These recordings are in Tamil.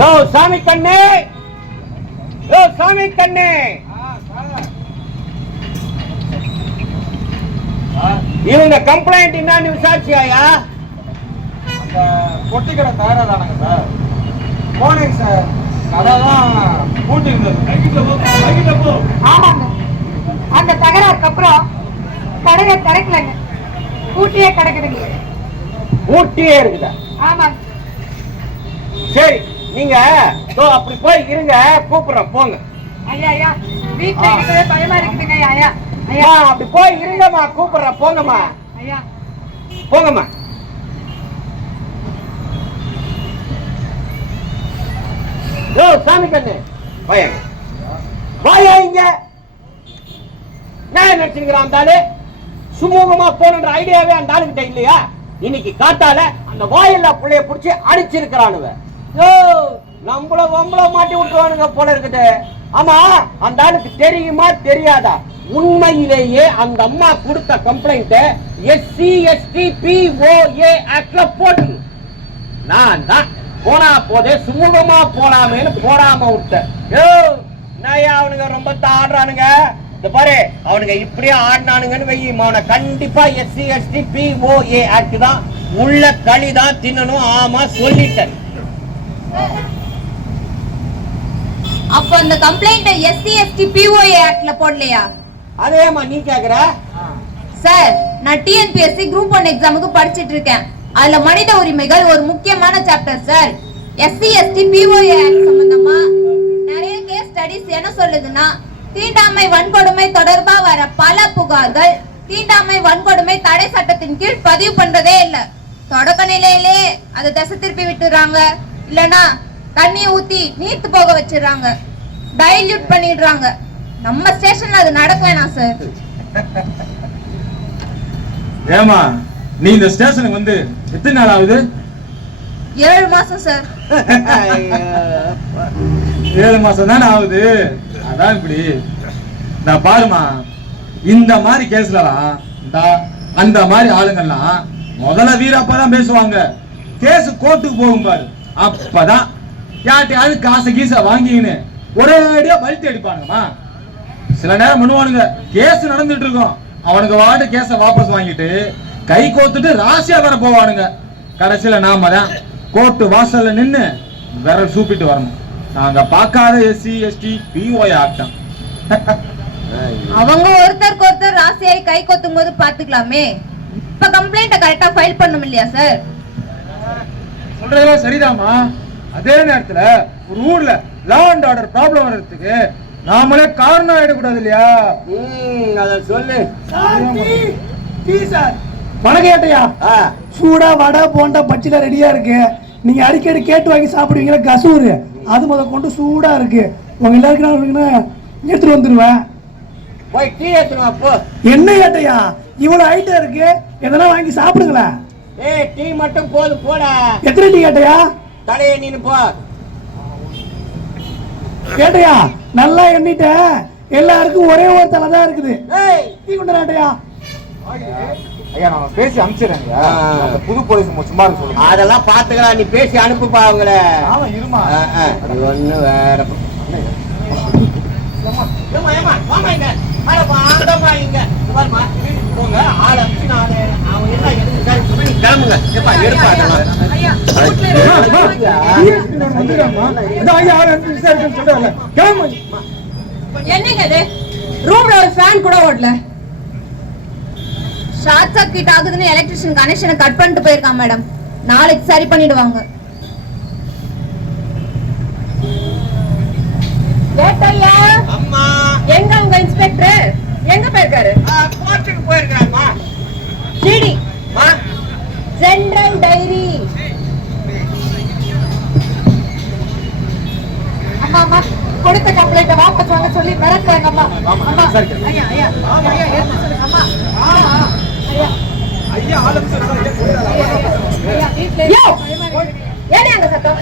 யோ சாமி கண்ணே, யோ சாமி கண்ணே, இவங்க கம்ப்ளைண்ட் என்னன்னு விசாரிச்சியாயா? அந்த பொட்டி கடை தயாராதானாங்க சார். போனேங்க சார், கடைதான் பூட்டி இருந்தது. ஆமாங்க, அந்த தகராறுக்கு அப்புறம் கடையை திறக்கலங்க, பூட்டியே கிடக்குதுங்க. பூட்டியே இருக்குதா? ஆமாங்க. சரி, நீங்க அப்படி போய் இருங்க, கூப்பிடுறோம் போங்க. ஐயா ஐயா, வீட்டுல இருக்கவே பயமா இருக்குதுங்க. ஐயா ஐயா அப்படி போய் இருங்கம்மா, கூப்பிடுறேன் போங்கம்மா. ஐயா போங்கம்மா. யோ சாமி கண்ணு, வாயாங்க வாயா. இங்க நான் நினைச்சுக்கிறான் அந்த ஆளு சுமூகமா போன ஐடியாவே அந்த ஆளுகிட்ட இல்லையா? இன்னைக்கு காத்தால அந்த வாயில்லா புள்ளைய புடிச்சு அடிச்சிருக்கிறானுவ. நம்மள வம்பள மாட்டி விட்டுருவானுங்க போல இருக்குது. ஆமா, அந்த ஆளுக்கு தெரியுமா தெரியாதா? உண்மையிலேயே அந்த அம்மா கொடுத்த கம்ப்ளைண்ட் SCSTPOA ஆக்ட்ல போட்டு நான் தான் போனா போதே சுமூகமா போலாமேன்னு போடாம விட்டேன். அவனுங்க ரொம்ப ஆடுறானுங்க. இந்த பாரு, அவனுங்க இப்படியே ஆடினானுங்கன்னு வையும், அவனை கண்டிப்பா SCSTPOA ஆக்ட் தான், உள்ள களி தான் தின்னணும். ஆமா சொல்லிட்டேன். அப்ப அந்த கம்ப்ளைண்ட் SCSTPOA ஆக்ட்ல போடலையா? அதேமா நீ கேக்குற? சார், நான் TNPSC குரூப் 1 எக்ஸாமுக்கு படிச்சிட்டு இருக்கேன். அதுல மனித உரிமைகள் ஒரு முக்கியமான சாப்டர் சார். SCSTPOA ஆக்ட் சம்பந்தமா நிறைய கேஸ் ஸ்டடிஸ் என்ன சொல்லுதுன்னா, தீண்டாமை வன்கொடுமை தொடர்பா வர பல புகார்கள் தீண்டாமை வன்கொடுமை தடை சட்டத்தின் கீழ் பதிவு பண்றதே இல்ல. தொடக்க நிலையிலே அதை திசை திருப்பி விட்டுறாங்க, இல்லனா தண்ணி ஊத்தி நீர்த்து போக வச்சிடறாங்க, டைல்யூட் பண்ணிடுறாங்க. நம்ம ஸ்டேஷன்ல அது நடக்க வேணாம் சார். ஏமா, நீ இந்த ஸ்டேஷனுக்கு வந்து எத்தனை நாள் ஆகுது? 7 மாசம் சார். 7 மாசம் தானே ஆகுது. அதான் இப்படி. நான் பாருமா, இந்த மாதிரி கேஸ்லாம் அந்த மாதிரி ஆளுங்கள்லாம் முதல்ல வீரப்பதான் பேசுவாங்க. கேஸ் கோர்ட்டுக்கு போகும் பாரு, அப்பதான் யார்ட்டையாவது காசை கீசை வாங்கின்னு ஒரேடியா பல்ட்டி அடிப்பானுங்கம்மா. சில நேரம் பண்ணுவானுங்க, கேஸ் நடந்துட்டு இருக்கும், அவனுக்கு வாட்டு கேஸை வாபஸ் வாங்கிட்டு கை கோத்துட்டு ராசியா வர போவானுங்க. கடைசியில நாம தான் கோர்ட்டு வாசல்ல நின்னு விரல் சூப்பிட்டு வரணும். நாங்க பார்க்காத SCSTPOA ஆக்டம். அவங்க ஒருத்தருக்கு ஒருத்தர் ராசியாய் கை கொத்தும் போது பாத்துக்கலாமே. இப்ப கம்ப்ளைண்ட கரெக்டா ஃபைல் பண்ணணும் இல்லையா சார்? சொல்றதெல்லாம் சரிதாமா. அதே நேரத்துல ஒரு ஊர்ல லா அண்ட் ஆர்டர் ப்ராப்ளம் வர்றதுக்கு நாமளே காரணம் ஆயிடக்கூடாது இல்லையா? அத சொல்லு. வணக்கேட்டையா, சூடா வடை போண்டா பச்சில ரெடியா இருக்கு. நீங்க அடிக்கடி கேட்டு வாங்கி சாப்பிடுவீங்களா? கசூரு அது முத கொண்டு சூடா இருக்கு. உங்க எல்லாருக்கும் எடுத்துட்டு வந்துருவேன். போய் டீ எடுத்துட்டு வா போ. என்ன ஏட்டையா இவ்வளவு ஐட்டம் இருக்கு, எதனா வாங்கி சாப்பிடுங்களேன். ஏய், டீ மட்டும் போது போடா. எத்தனை டீ கேட்டையா? தலைய நீனு போ. கேட்டையா நல்லா எண்ணிட்டேன், எல்லாருக்கும் ஒரே ஒரு தலை தான் இருக்குது. ஏய், டீ கொண்டு கேட்டையா. ஐயா, நான் பேசி அனுப்பிச்சிடுறேங்க. புது போலீஸ் சும்மா இருக்கு சொல்லுங்க. அதெல்லாம் பாத்துக்கலாம், நீ பேசி அனுப்புப்பா அவங்கள. ஆமா இருமா. ஒண்ணு வேற போங்க. ஆள் அவன் என்ன கிளம்புங்க. என்னங்க இது? ரூம்ல ஒரு ஃபேன் கூட ஓடல. ஷார்ட் சர்க்யூட் ஆகுதுன்னு எலக்ட்ரிஷியன் கனெக்ஷனை கட் பண்ணிட்டு போயிருக்கான் மேடம். நாளைக்கு சரி பண்ணிடுவாங்க. ஏட்டையா, அம்மா எங்க உங்க இன்ஸ்பெக்டர் எங்க போயிருக்காரு? கோர்ட்டுக்கு போயிருக்காருமா. GT general diary. அம்மா அம்மா, கொடுத்த கம்ப்ளைண்ட வாபஸ் வாங்க சொல்லி மிரட்டுறாங்க. அம்மா அம்மா, ஐயா ஐயா ஐயா எடுத்து சொல்லுங்க. அம்மா ஐயா ஐயா ஆளும் சார் ஐயா, வீட்ல ஏனே அங்க சத்தம்?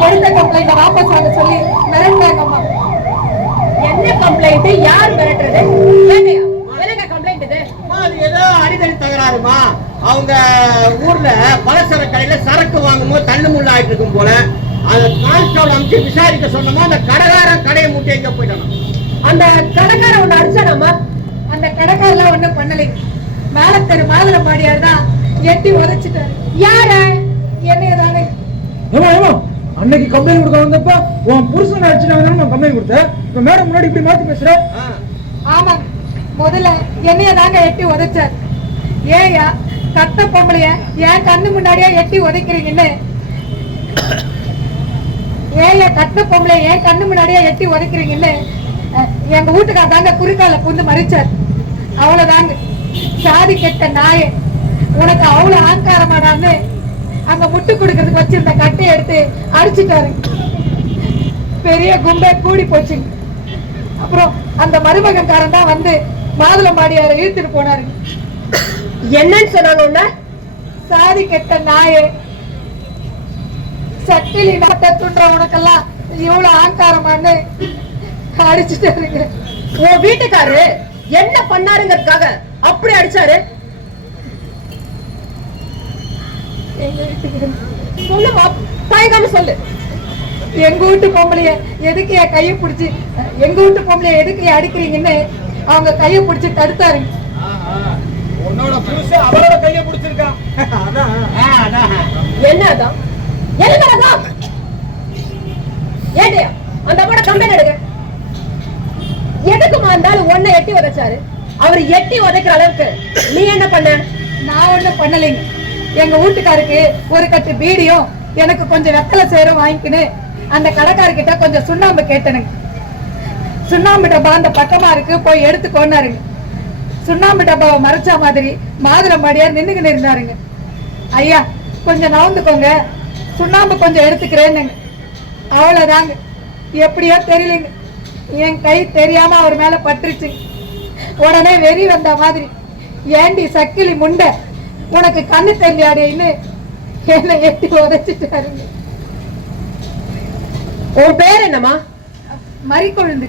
கொடுத்த கம்ப்ளைண்ட வாபஸ் வாங்க சொல்லி மிரட்டாங்கம்மா. என்ன கம்ப்ளைண்ட்? யார் மிரட்டுறது? என்னங்க கம்ப்ளைண்ட் இது? அது ஏதோ அடிதடி தகராறுமா. அவங்க ஊர்ல பலசர கடையில சரக்கு வாங்கும்போது தள்ளு முள்ள ஆயிட்டு இருக்கும் போல. அந்த கான்ஸ்டபிள் அமைச்சு விசாரிக்க சொன்னோமா, அந்த கடைக்காரன் கடையை மூட்டி எங்க போயிட்டானா? அந்த கடைக்காரன் ஒண்ணு அடிச்சானாமா? அந்த கடைக்காரெல்லாம் ஒண்ணும் பண்ணலைங்க. மேல தெரு மாதுளை மாடியார் தான் எட்டி உதைச்சிட்டாரு. யாரு? என்னையதானே. அன்னைக்கு கம்ப்ளைண்ட் கொடுக்க வந்தப்ப உன் புருஷன் அடிச்சுட்டாங்க கம்ப்ளைண்ட் கொடுத்த. இப்ப மேடம் முன்னாடி இப்படி மாத்தி பேசுற? ஆமாங்க, முதல்ல என்னைய தாங்க எட்டி உதைச்சார். ஏயா கத்த பொம்பளைய என் கண்ணு முன்னாடியே எட்டி உதைக்கிறீங்கன்னு, ஏயா கத்த பொம்பளை என் கண்ணு முன்னாடியே எட்டி உதைக்கிறீங்கன்னு எங்க வீட்டுக்கார தாங்க குறுக்கால புந்து மறிச்சார். அவ்வளவுதாங்க. சாதி கெட்ட நாயே, உனக்கு அவ்வளவு ஆங்காரமாடான்னு அங்க முட்டு கொடுக்கறதுக்கு வச்சிருந்த கட்டையை எடுத்து அடிச்சுட்டாரு. பெரிய கும்பே கூடி போச்சுங்க. அப்புறம் அந்த மருமகன்காரன் தான் வந்து மாதுளை மாடியார இழுத்துட்டு போனாரு. என்னன்னு சொன்னாங்க? சாதி கெட்ட நாயே, சட்டிலி நாட்ட துன்ற உனக்கெல்லாம் இவ்வளவு ஆங்காரமான்னு அடிச்சுட்டாருங்க. உன் வீட்டுக்காரரு என்ன பண்ணாருங்கிறதுக்காக அப்படி அடிச்சாரு? எங்க வீட்டுக்கு சொல்லுமா, தயங்காம சொல்லு. எங்க வீட்டு பொம்பளைய எதுக்கு என் கையை பிடிச்சி, எங்க வீட்டு பொம்பளைய எதுக்கு அடிக்கிறீங்கன்னு அவங்க கையை பிடிச்சி தடுத்தாருங்க. உன்னோட புருஷன் அவரோட கையை பிடிச்சிருக்கான். என்னதான் என்னதான் ஏடியா அந்த அம்மாட கம்பெனி எடுங்க. எதுக்குமா இருந்தாலும் ஒன்ன எட்டி உதைச்சாரு? அவர் எட்டி உதைக்கிற அளவுக்கு நீ என்ன பண்ண? நான் ஒண்ணும் பண்ணலைங்க. எங்க வீட்டுக்காருக்கு ஒரு கட்டு பீடியும் எனக்கு கொஞ்சம் வெத்தலை சேரும் வாங்கிக்கின்னு அந்த கடைக்காரர்கிட்ட கொஞ்சம் சுண்ணாம்பு கேட்டனுங்க. சுண்ணாம்பு டப்பா அந்த பக்கமா இருக்கு, போய் எடுத்துக்கோன்னாருங்க. சுண்ணாம்பு டப்பாவை மறைச்சா மாதிரி மாதுளை மாடியார் நின்னுக்கின்னு இருந்தாருங்க. ஐயா கொஞ்சம் நவுந்துக்கோங்க, சுண்ணாம்பு கொஞ்சம் எடுத்துக்கிறேன்னுங்க. அவ்வளவுதாங்க. எப்படியோ தெரியலைங்க, என் கை தெரியாம அவர் மேல பட்டுருச்சு. உடனே வெறி வந்த மாதிரி, ஏண்டி சக்கிலி முண்டை, உனக்கு கண்ணு தெரியாடேன்னு என்ன எட்டி உதைச்சிட்டாருங்க. உன் பேர் என்னமா? மறிக்கொழுந்து.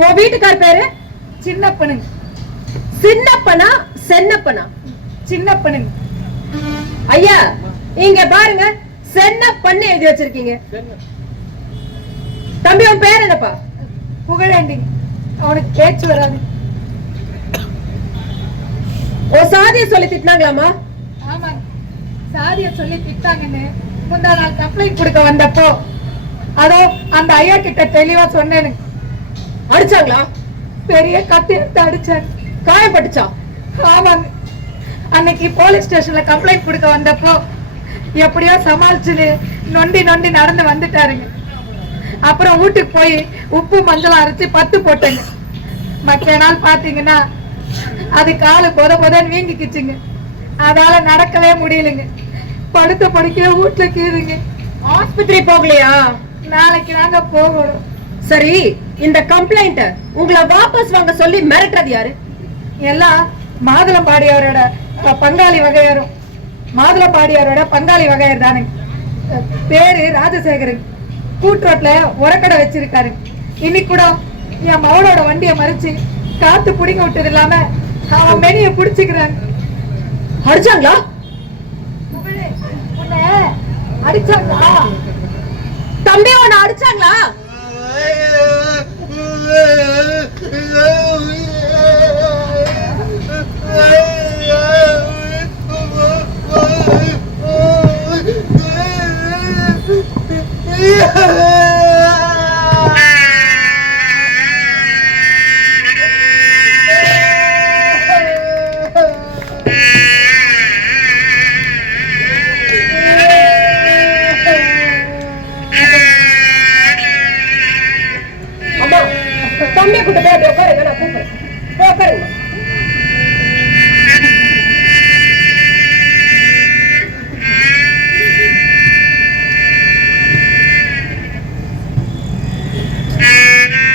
உன் வீட்டுக்கார் பேரு? சின்னப்பனுங்க. சின்னப்பனா சென்னப்பனா? சின்னப்பனுங்க. ஐயா இங்க பாருங்க, சென்னப்பன்னு எழுதி வச்சிருக்கீங்க. தம்பி உன் பேர் என்னப்பா? புகழேண்டிங்க. அவனுக்கு பேச்சு வராது. உன் சாதியை சொல்லி திட்டினாங்களாமா? ஆமாங்க, சாதிய சொல்லி திட்டாங்கன்னு முந்தா நாள் கம்ப்ளைண்ட் கொடுக்க வந்தப்போ அதோ அந்த ஐயா கிட்ட தெளிவா சொன்னேனுங்க. அடிச்சாங்களா? பெரிய கத்தி எடுத்து அடிச்சாங்க. காயப்பட்டுச்சா? ஆமாங்க, அன்னைக்கு போலீஸ் ஸ்டேஷன்ல கம்ப்ளைண்ட் கொடுக்க வந்தப்போ எப்படியோ சமாளிச்சு நொண்டி நொண்டி நடந்து வந்துட்டாருங்க. அப்புறம் வீட்டுக்கு போய் உப்பு மஞ்சள் அரைச்சு பத்து போட்டேங்க. மற்ற நாள் பாத்தீங்கன்னா அது காலு பொத பொதன்னு வீங்கிக்கிச்சுங்க. அதால நடக்கவே முடியலைங்க. படுத்த படுக்கைய வீட்டுல கீதுங்க. ஆஸ்பத்திரி போகலையா? நாளைக்கு நாங்க போகணும். சரி, இந்த கம்ப்ளைண்ட் உங்களை வாபஸ் வாங்க சொல்லி மிரட்டுறது யாரு? எல்லாம் மாதுளம்பாடியாரோட பங்காளி வகையாரும். மாதுளம்பாடியாரோட பங்காளி வகையர் தானே. பேரு ராஜசேகரன். கூட்டுரோட்ல உரக்கடை வச்சிருக்காரு. இன்னைக்கு கூட என் மவளோட வண்டியை மறிச்சு காத்து புடிங்க விட்டது இல்லாம அவன் மெனிய புடிச்சுக்கிறாங்க. அடிச்சாங்களா? உன்னை அடிச்சாங்களா? தம்பி உன்னை அடிச்சாங்களா? தம்பி கூட்ட போய் உட்காருங்க, நான் கூப்பிடுறேன். உட்காருங்க.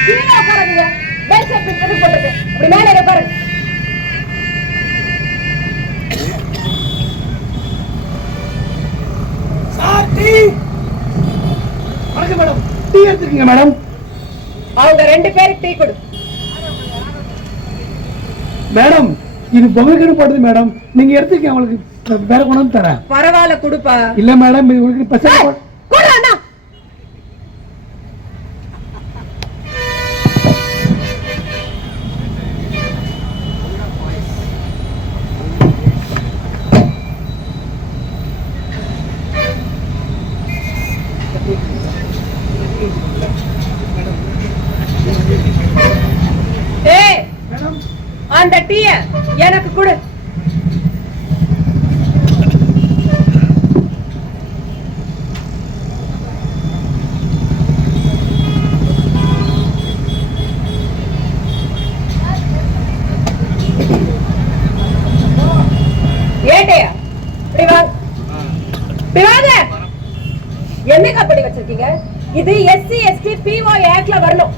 கீழே உட்காருங்க. பெல் செட் போட்டுருக்கு. அப்படி மேலே உட்காருங்க. வணக்கம் மேடம். டீ எடுத்துக்கங்க மேடம். அவங்க 2 பேருக்கு டீ கொடு. மேடம் இது பொங்கலுக்கு போட்டது மேடம், நீங்க எடுத்துக்கங்க, உங்களுக்கு வேற கொண்டு தரேன். பரவாயில்ல குடுப்பா. இல்ல மேடம் இது உங்களுக்கு பசங்க கொடு அண்ணா. ஏய் அந்த டீய எனக்கு கொடு. ஏட்டையா இப்படி வாங்க, இப்படி வாங்க. என்ன கம்பெனி வச்சிருக்கீங்க? இது எஸ்சி எஸ்டி பிஓ ஆக்ட்ல வரணும்.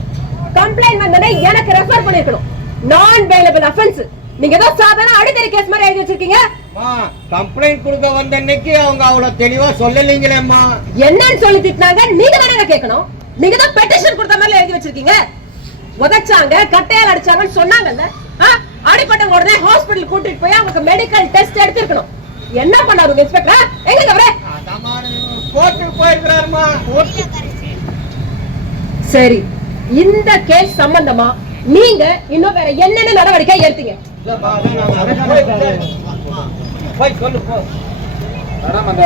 கம்ப்ளைண்ட் வந்தனே எனக்கு ரெஃபர் பண்ணிருக்கணும். நான் வேலபிள் அஃபென்ஸ். நீங்க ஏதோ சாதாரண அடிதடி கேஸ் மாதிரி எழுதி வச்சிருக்கீங்க. கம்ப்ளைண்ட் கொடுக்க வந்த அன்னைக்கு அவங்க அவ்வளவு தெளிவா சொல்லலீங்களேம்மா. என்னன்னு சொல்லி திட்டினாங்க, நீங்க தானே கேட்கணும். நீங்க தான் பெட்டிஷன் கொடுத்த மாதிரி எழுதி வச்சிருக்கீங்க. உதைச்சாங்க, கட்டையால் அடிச்சாங்கன்னு சொன்னாங்கல்ல. அடிப்பட்ட உடனே ஹாஸ்பிடல் கூட்டிட்டு போய் அவங்களுக்கு மெடிக்கல் டெஸ்ட் எடுத்துக்கணும். என்ன பண்ணாரு இன்ஸ்பெக்டர்? எங்க அவரே கோர்ட்டுக்கு போயிருக்கிறாருமா. சரி, இந்த கேஸ் சம்பந்தமா நீங்க இன்னும் வேற என்னென்ன நடவடிக்கை எடுத்தீங்க? மேடம் அந்த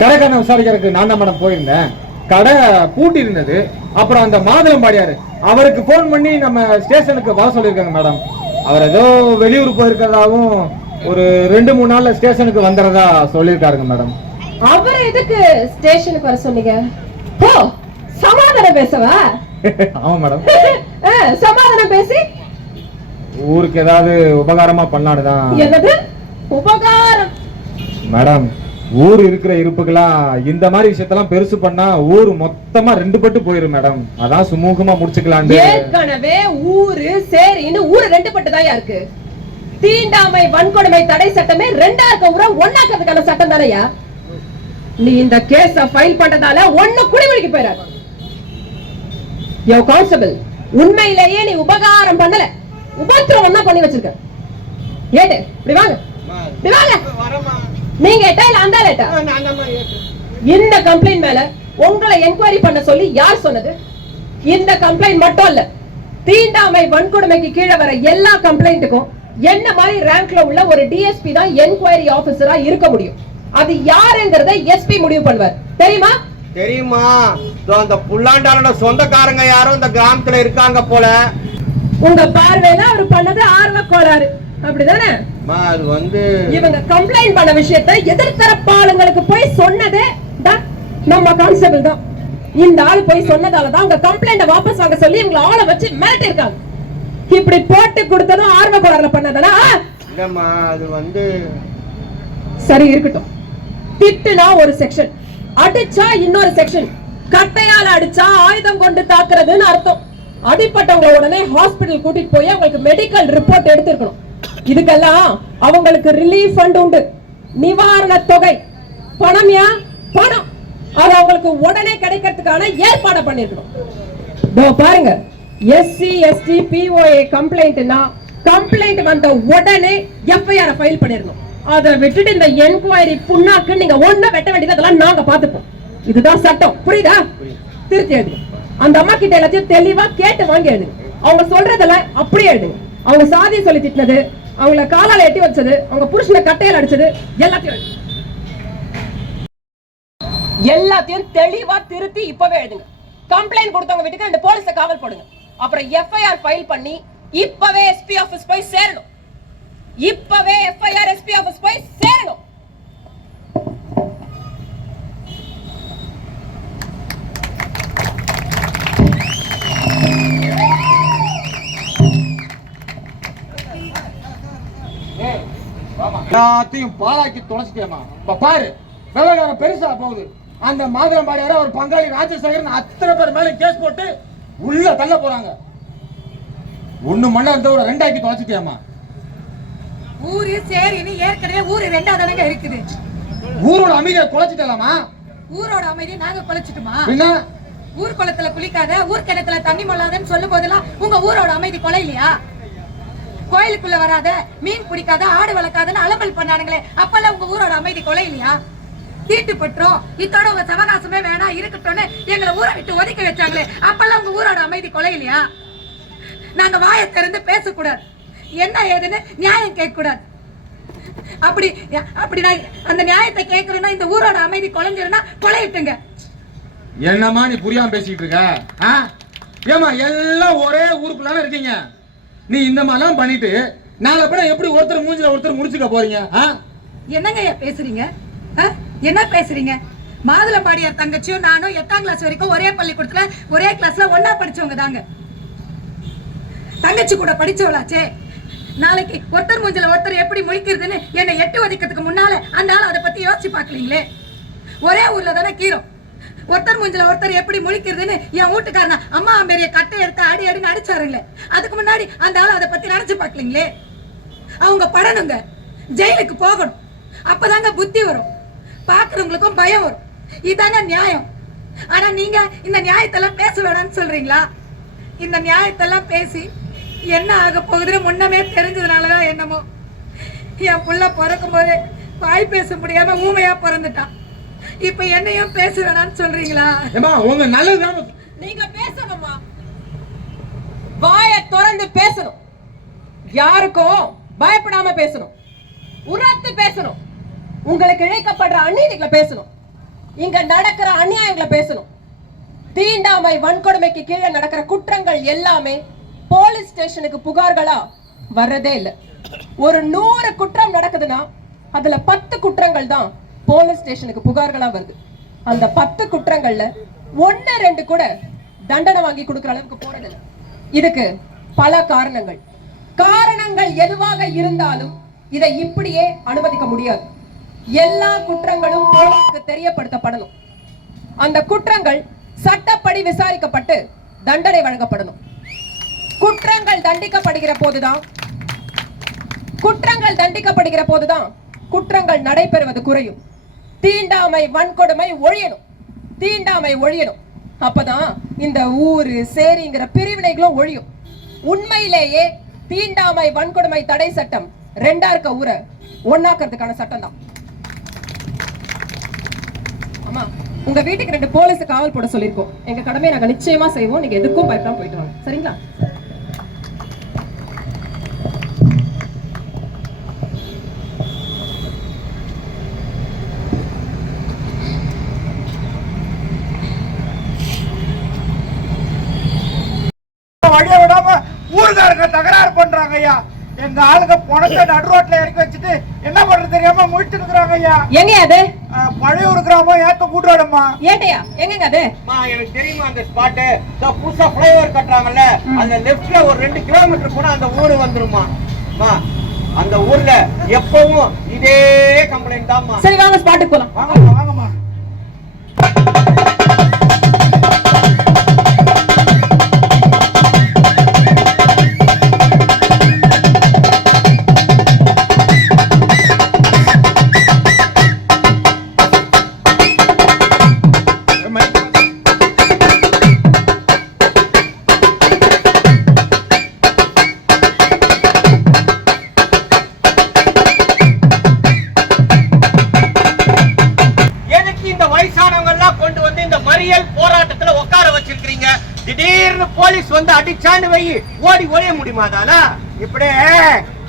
கடைக்காரனை விசாரிக்கிறதுக்கு நான் தான் மேடம் போயிருந்தேன். கடை பூட்டி இருந்தது. அப்புறம் அந்த மாதுளம்பாடியாரு அவருக்கு போன் பண்ணி நம்ம ஸ்டேஷனுக்கு வர சொல்லியிருக்காங்க மேடம். அவர் ஏதோ வெளியூர் போயிருக்கிறதாவும் ஒரு 2-3 நாள்ல ஸ்டேஷனுக்கு வந்துறதா சொல்லியிருக்காருங்க மேடம். அவரை எதுக்கு ஸ்டேஷனுக்கு வர சொன்னீங்க? ஓ, சமாதானம் பேசவா? ஆமா மேடம். சமாதானம் பேசி ஊருக்கு ஏதாவது உபகாரமா பண்ணலாடுதான். என்னது உபகாரம்? மேடம் ஊர் இருக்கிற இருப்புக்கெல்லாம் இந்த மாதிரி விஷயத்தெல்லாம் பெருசு பண்ணா ஊர் மொத்தமா 2 பட்டு போயிரும் மேடம். அதான் சுமூகமா முடிச்சுக்கலான்னு. ஏற்கனவே ஊரு சரின்னு ஊரு 2 பட்டு தான் இருக்கு. தீண்டாமை வன்கொடுமை தடை சட்டமே 2ஆ இருக்க ஊரை 1ஆக்கிறதுக்கான சட்டம் தானையா? நீ இந்த கேஸ ஃபைல் பண்றதால ஒண்ணு குடிமொழிக்கு போயிடாது. யோ கான்ஸ்டபிள், உண்மையிலேயே நீ உபகாரம் பண்ணல, உபத்திரம் பண்ணி வச்சிருக்க. ஏட்டு இப்படி வாங்க, இப்படி வாங்க. நீங்க ஏட்டா இல்ல அந்த ஏட்டா? இந்த கம்ப்ளைண்ட் மேல உங்களை என்கொயரி பண்ண சொல்லி யார் சொன்னது? இந்த கம்ப்ளைண்ட் மட்டும் இல்ல, தீண்டாமை வன்கொடுமைக்கு கீழே வர எல்லா கம்ப்ளைண்ட்டுக்கும் என்ன மாதிரி ரேங்க்ல உள்ள ஒரு டிஎஸ்பி தான் என்கொயரி ஆபீசரா இருக்க முடியும். அது யாருங்கறத எஸ்பி முடிவு பண்ணுவார். தெரியுமா? தெரியுமா? அந்த புல்லாண்டாரோட சொந்தக்காரங்க யாரும் இந்த கிராமத்துல இருக்காங்க போல. உங்க பார்வையில அவர் பண்ணது ஆர்வ கோளாறு, அப்படிதானே? அது வந்து இவங்க கம்ப்ளைண்ட் பண்ண விஷயத்தை எதிர்த்தரப்பாளங்களுக்கு போய் சொன்னதே நம்ம கான்ஸ்டபிள் தான். இந்த ஆள் போய் சொன்னதாலதான் உங்க கம்ப்ளைண்ட வாபஸ் வாங்க சொல்லி இவங்க ஆளை வச்சு மிரட்டி இருக்காங்க. இப்படி போட்டு கொடுத்ததும் ஆர்வ கோளாறுல பண்ணதானா? இல்லம்மா, அது வந்து சரி இருக்கட்டும். திட்டுனா ஒரு செக்ஷன், அடிச்சா இன்னொரு செக்ஷன். கட்டையால அடிச்சா ஆயுதம் கொண்டு தாக்குறதுன்னு அர்த்தம். அடிப்பட்டவங்க உடனே ஹாஸ்பிடல் கூட்டிட்டு போய் அவங்களுக்கு மெடிக்கல் ரிப்போர்ட் எடுத்துக்கணும். இதுக்கெல்லாம் அவங்களுக்கு ரிலீஃப் ஃபண்ட் உண்டு, நிவாரண தொகை. பணம்யா பணம், அது அவங்களுக்கு உடனே கிடைக்கிறதுக்கான ஏற்பாடு பண்ணிருக்கணும். பாருங்க, எஸ்சி எஸ்டி பிஓஏ கம்ப்ளைண்ட்னா கம்ப்ளைண்ட் வந்த உடனே எஃப்ஐஆர் ஃபைல் பண்ணிரணும். அதை விட்டுட்டு இந்த என்கொயரி புண்ணாக்கு நீங்க ஒண்ணு வெட்ட வேண்டியது, அதெல்லாம் நாங்க பாத்துப்போம். இதுதான் சட்டம், புரியுதா? திருத்தி எழுதுங்க. அந்த அம்மா கிட்ட எல்லாத்தையும் தெளிவா கேட்டு வாங்கி எழுதுங்க. அவங்க சொல்றதெல்லாம் அப்படியே எழுதுங்க. அவங்க சாதியை சொல்லி திட்டினது, அவங்கள காலால எட்டி வச்சது, அவங்க புருஷனை கட்டையால் அடிச்சது எல்லாத்தையும் எழுதுங்க. எல்லாத்தையும் தெளிவா திருத்தி இப்பவே எழுதுங்க. கம்ப்ளைண்ட் கொடுத்தவங்க வீட்டுக்கு 2 போலீஸை காவல் போடுங்க. அப்புறம் எஃப்ஐஆர் ஃபைல் பண்ணி இப்பவே எஸ்பி ஆபீஸ் போய் சேரணும். இப்பவே எஃப்ஐஆர் எஸ்பி ஆபீஸ் போய் சேரணும். எல்லாத்தையும் பாலாக்கி தொலைச்சிட்டேமா. பாரு விவகாரம் பெருசா போகுது. அந்த மாதுளம்பாடியார ஒரு பங்காளி ராஜசேகரன் அத்தனை பேர் மேல கேஸ் போட்டு உள்ள தள்ள போறாங்க. 1 மணி நேரத்தோட 2ஆக்கி தொலைச்சிட்டேமா. ஊரு சரின்னு ஏற்கனவே ஊரு 2ஆ தானங்க இருக்குது. ஊரோட அமைதியை குலைச்சிட்டலாமா? ஊரோட அமைதியை நாங்க குலைச்சிட்டுமா? என்ன ஊர் குளத்துல குளிக்காத, ஊர் கிணத்துல தண்ணி மொள்ளாதன்னு சொல்லும் போதெல்லாம் உங்க ஊரோட அமைதி கொலை இல்லையா? கோயிலுக்குள்ள வராத, மீன் பிடிக்காத, ஆடு வளர்க்காதன்னு அலம்பல் பண்ணானுங்களே, அப்பெல்லாம் உங்க ஊரோட அமைதி கொலை இல்லையா? தீட்டு பற்றோம், இத்தோட உங்க சவகாசமே வேணா இருக்கட்டும்னு எங்களை ஊரை விட்டு ஒதுக்கி வச்சாங்களே, அப்பெல்லாம் உங்க ஊரோட அமைதி கொலை இல்லையா? நாங்க வாயை திறந்து பேசக்கூடாது, என்ன ஏதுன்னு நியாயம் கேட்க கூடாது. அப்படி நான் அந்த நியாயத்தை கேட்கறேன்னா இந்த ஊரோட அமைதி குலைஞ்சிருந்தா கொலையிட்டுங்க. என்னம்மா நீ புரியாம பேசிட்டு இருக்க? ஏமா எல்லாம் ஒரே ஊருக்குள்ளான இருக்கீங்க. நீ இந்த மாதிரிலாம் பண்ணிட்டு நாளை படம் எப்படி ஒருத்தர் மூஞ்சில ஒருத்தர் முடிச்சுக்க போறீங்க? என்னங்க பேசுறீங்க? என்ன பேசுறீங்க? மாதுளம்பாடியார் தங்கச்சியும் நானும் 8ஆம் கிளாஸ் வரைக்கும் ஒரே பள்ளிக்கூடத்துல ஒரே கிளாஸ்ல ஒன்னா படிச்சவங்க தாங்க. தங்கச்சி கூட படிச்சவளாச்சே. நாளைக்கு ஒருத்தர் மூஞ்சில ஒருத்தர் எப்படி முழிக்கிறதுன்னு என்னை 8 ஒதுக்கிறதுக்கு முன்னால அந்த ஆள் அதை பத்தி யோசிச்சு பாக்கலீங்களே. ஒரே ஊர்ல தானே கீரோம். ஒருத்தர் மூஞ்சில ஒருத்தர் எப்படி முழிக்கிறதுன்னு என் வீட்டுக்காரனா அம்மா பெரிய கட்டை எடுத்து அடி அடின்னு அடிச்சாருங்களே. அதுக்கு முன்னாடி அந்த ஆள் அதை பத்தி நினைச்சு பாக்கலீங்களே. அவங்க படணுங்க, ஜெயிலுக்கு போகணும், அப்பதாங்க புத்தி வரும், பாக்குறவங்களுக்கும் பயம் வரும். இதாங்க நியாயம். ஆனா நீங்க இந்த நியாயத்தெல்லாம் பேச வேணாம்னு சொல்றீங்களா? இந்த நியாயத்தெல்லாம் பேசி என்ன ஆக போகுதுன்னு முன்னமே தெரிஞ்சதுனாலதான் என்னமோ என் புள்ள பிறக்கும் போது வாய் பேச முடியாம ஊமையா பிறந்துட்டான். இப்ப என்னையும் பேச வேணாம்னு சொல்றீங்களா? உங்க நல்லது நீங்க பேசணுமா? வாயை திறந்து பேசணும், யாருக்கும் பயப்படாம பேசணும், உரத்து பேசணும், உங்களுக்கு இழைக்கப்படுற அநீதிகளை பேசணும், இங்க நடக்கிற அநியாயங்களை பேசணும். தீண்டாமை வன்கொடுமைக்கு கீழே நடக்கிற குற்றங்கள் எல்லாமே போலீஸ் ஸ்டேஷனுக்கு புகார்களா வர்றதே இல்ல. ஒரு 100 குற்றம் நடக்குதுன்னா அதுல 10 குற்றங்கள் தான் போலீஸ் ஸ்டேஷனுக்கு புகார்களா வருது. அந்த 10 குற்றங்கள்ல 1-2 கூட தண்டனை வாங்கி கொடுக்கிற அளவுக்கு போறதில்லை. இதுக்கு பல காரணங்கள் எதுவாக இருந்தாலும் இதை இப்படியே அனுமதிக்க முடியாது. எல்லா குற்றங்களும் போலீஸ்க்கு தெரியப்படுத்தப்படணும். அந்த குற்றங்கள் சட்டப்படி விசாரிக்கப்பட்டு தண்டனை வழங்கப்படணும். குற்றங்கள் தண்டிக்கப்படுகிற போதுதான் குற்றங்கள் நடைபெறுவது குறையும். தீண்டாமை வன்கொடுமை ஒழியணும். அப்பதான் இந்த ஊரு சேரிங்கிற பிரிவினைகளும் ஒழியும். உண்மையிலேயே தீண்டாமை வன்கொடுமை தடை சட்டம் 2ஆ இருக்க ஊரை ஒன்னாக்குறதுக்கான சட்டம் தான். ஆமா, உங்க வீட்டுக்கு 2 போலீஸ் காவல் போட சொல்லிருக்கோம். எங்க கடமையை நாங்க நிச்சயமா செய்வோம். நீங்க எதுக்கும் பயப்படாம போயிட்டு வாங்க, சரிங்களா? வழிய விடாம ஊருக்காரங்க தகராறு பண்றாங்க ஐயா. எங்க ஆளுங்க பணத்தை நடு ரோட்ல இறக்கி வச்சுட்டு என்ன பண்றது தெரியாம முழிச்சு இருக்கிறாங்க ஐயா. எங்க அது? பழையூர் கிராமம் ஏத்த கூட்டுவாடம்மா. ஏட்டையா எங்க அது? எனக்கு தெரியுமா அந்த ஸ்பாட்? புதுசா ஃப்ளைஓவர் கட்டுறாங்கல்ல, அந்த லெஃப்ட்ல ஒரு 2 கிலோமீட்டர் போனா அந்த ஊரு வந்துருமா. அந்த ஊர்ல எப்பவும் இதே கம்ப்ளைண்ட் தான்மா. சரி வாங்க ஸ்பாட்டுக்கு போலாம். வாங்கம்மா. போராட்டத்துல உட்கார வச்சிருக்கீங்க. திடீர்னு போலீஸ் வந்து அடிச்சான்னு வை, ஓடி ஒளிய முடியுமாதானா? இப்படி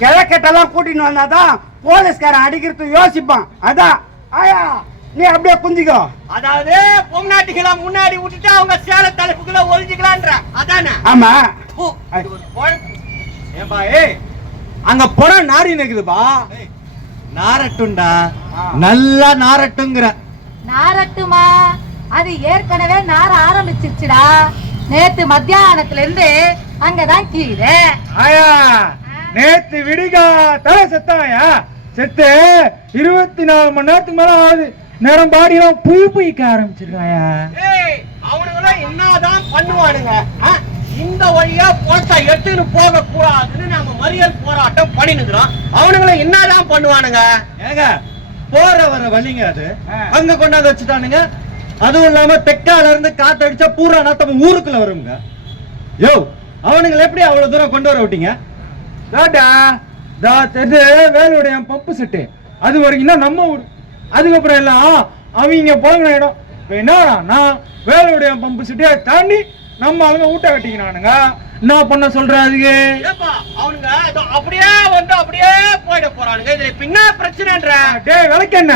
கிழக்கெட்டெல்லாம் கூட்டின்னு வந்தாதான் போலீஸ்காரன் அடிக்கிறது யோசிப்பான். அதான் ஆயா நீ அப்படியே குந்திக்கோ. அதாவது பொம்நாட்டிகளை முன்னாடி விட்டுட்டு அவங்க சேல தலைப்புக்குள்ள ஒளிஞ்சுக்கலான்ற அதானே? ஆமா. ஏன்பா அங்க பணம் நாரி நிக்குதுப்பா. நாரட்டுண்டா, நல்லா நாரட்டுங்கிற. நாரட்டுமா? அது ஏற்கனவே நார ஆரம்பிச்சிருச்சுடா. நேத்து மத்தியானத்துல இருந்து அங்கதான் கீழே. ஆயா நேத்து விடிகா தலை செத்தாயா? செத்து 24 மணி நேரத்துக்கு மேல ஆகுது. நேரம் பாடியெல்லாம் புயிக்க ஆரம்பிச்சிருக்காயா. அவனுங்களாம் என்னதான் பண்ணுவானுங்க? இந்த வழியா போலீஸா எடுத்துன்னு போக கூடாதுன்னு நாம மறியல் போராட்டம் பண்ணினுக்கிறோம். அவனுங்களை என்னதான் பண்ணுவானுங்க? ஏங்க போற வர வழிங்க அது அங்க கொண்டாந்து வச்சுட்டானுங்க. அதுவும் இல்லாம தெற்கால இருந்து காத்தடிச்சா பூரா நாத்தம் ஊருக்குள்ள வருங்க. யோ அவனுங்களை எப்படி அவ்வளவு தூரம் கொண்டு வர விட்டீங்க? வேலுடைய பம்பு செட்டு அது வரைக்கும் நம்ம ஊர். அதுக்கப்புறம் எல்லாம் அவங்க போகிற இடம். இப்ப என்ன வேலுடைய பம்பு செட்டை தாண்டி நம்ம அவங்க ஊட்ட கட்டிக்கிறானுங்க. என்ன பண்ண சொல்ற அதுக்கு? அவனுங்க அப்படியே வந்து அப்படியே போயிட போறானுங்க. இதுல இப்ப என்ன பிரச்சனைன்ற? டேய் விளக்கு என்ன